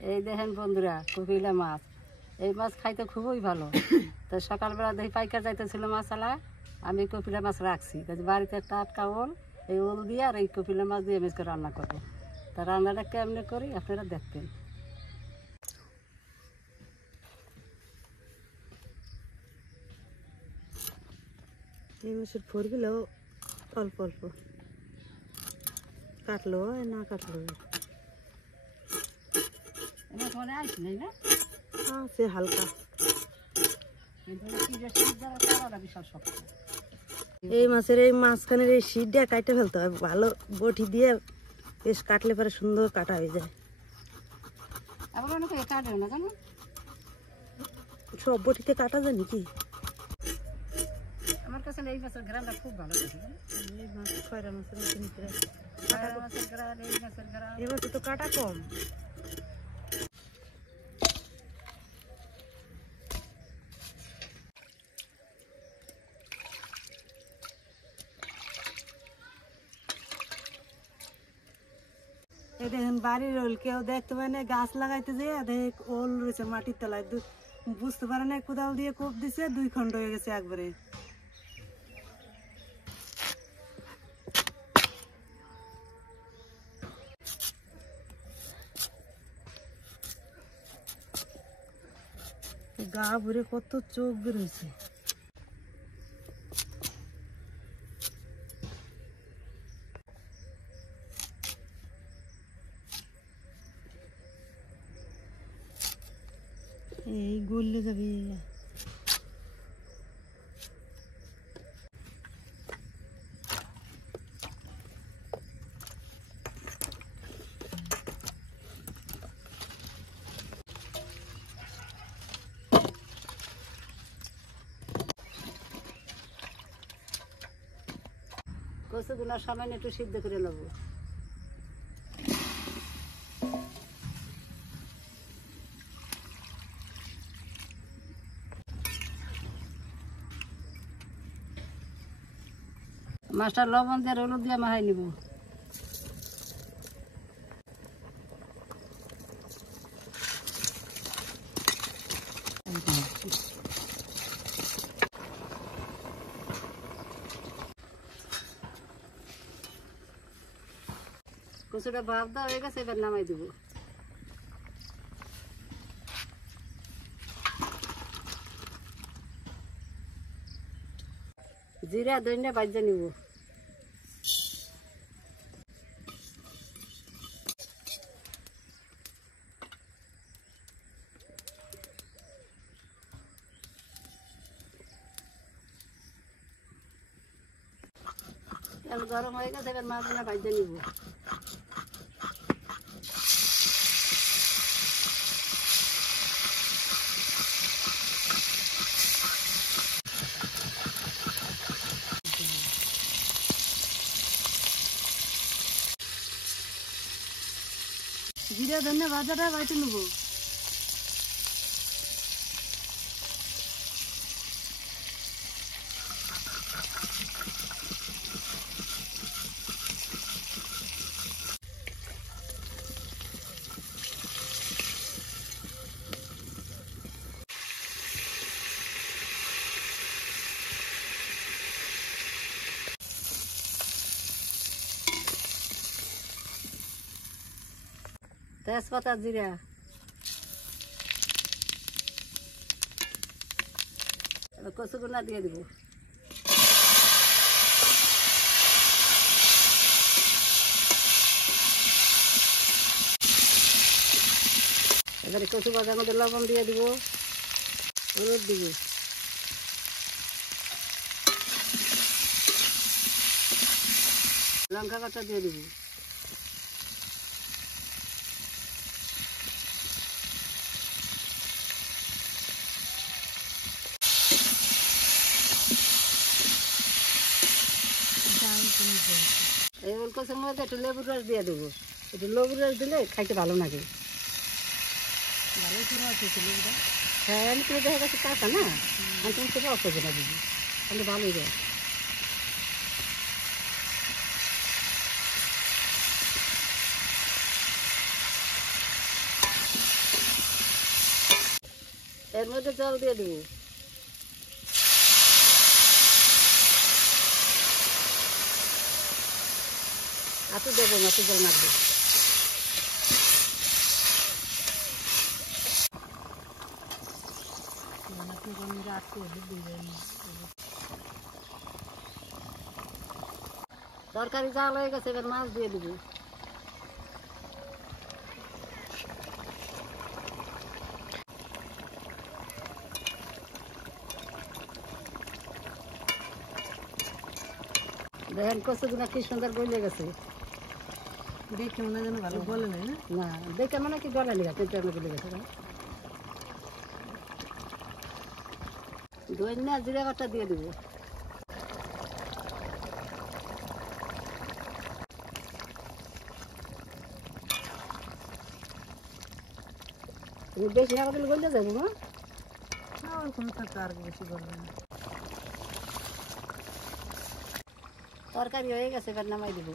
এই দেখেন বন্ধুরা, কপিলা মাছ। এই মাছ খাইতে খুবই ভালো। তো সকালবেলা দেখি পাইকার যাইতেছিল মাছালা, আমি কপিলা মাছ রাখছি। বাড়িতে টাটকা ওল, এই ওল দিয়ে আর এই কপিলা মাছ দিয়ে মেজকে রান্না করবো। তা রান্নাটা কেমনে করি আপনারা দেখবেন। এই মাছের ফোরগুলো অল্প অল্প কাটলো না কাটলো আছে হালকা। এই মাছের এই মাঝখানের এই শীতটা কাটতে ফেলতে হয় ভালো, বটি দিয়ে বেশ কাটলে পরে সুন্দর কাটা হয়ে যায়। সব বটিতে কাটা যায় নাকি? আমার কাছে এই মাছের গ্রামটা খুব ভালো লাগে। এই মাছ খয়রা মাছের এই মাছে তো কাটা কম। এই দেখেন বাড়ির ওল, কেউ দেখতে পায় না, গাছ লাগাইতে যেয়ে দেখ ওল রয়েছে মাটির তলায়, বুঝতে পারে না, কোদাল দিয়ে কোপ দিছে, 2 খণ্ড হয়ে গেছে একবারে। গা ভরে কত চোখ বেরোইছে। এই গলে যাবে। কচুগুলো সামান্য একটু সিদ্ধ করে নেব। মাছটা লবণ দিয়ে হলুদ দিয়ে মাখাই নিব। কচুটা ভাব দেওয়া হয়ে গেছে, এবার নামাই দেব। জিরা ধনিয়া ভাজা নিব। তেল গরম হয়ে গেছে, এবার মাছগুলো ভাজা নিব। জিরা ধনিয়া ভাজাটা বাইটে নেব। তেজপাতা জিরা, কচুগুলো দিয়ে দিব। এবারে কচু ভাজার মধ্যে লবণ দিয়ে দিব, হলুদ দিব, লঙ্কা বাটা দিয়ে দিব। এই ওল কচুর মধ্যে একটু লেবুর রস দিয়ে দেবো। একটু লেবুর রস দিলে খাইতে ভালো লাগে। ভালোই পুরো আছে লেবুটা। হ্যাঁ, আমি তো দেখা যাচ্ছে কাঁচা না, আমি তুমি সেটা অল্প করে দিবি, তাহলে ভালোই যায়। এর মধ্যে জল দিয়ে দিব। আতু দেবো না, জল মাখবো। তরকারি জাল হয়ে গেছে, এবার মাছ দিয়ে দিব। দেখেন কচুগুলো কি সুন্দর গলে গেছে। দেখে মনে হয় যেন ভালো গলে নাই না, দেখে মনে কি গলে নিয়ে গেছে, গলে গেছে। ধনিয়া জিরা বাটা দিয়ে দিব। বেশি না দিলে গলে যাবো না, ওরকম থাকতে আর বেশি গলবে না। তরকারি হয়ে গেছে, এবার নামাই দিব।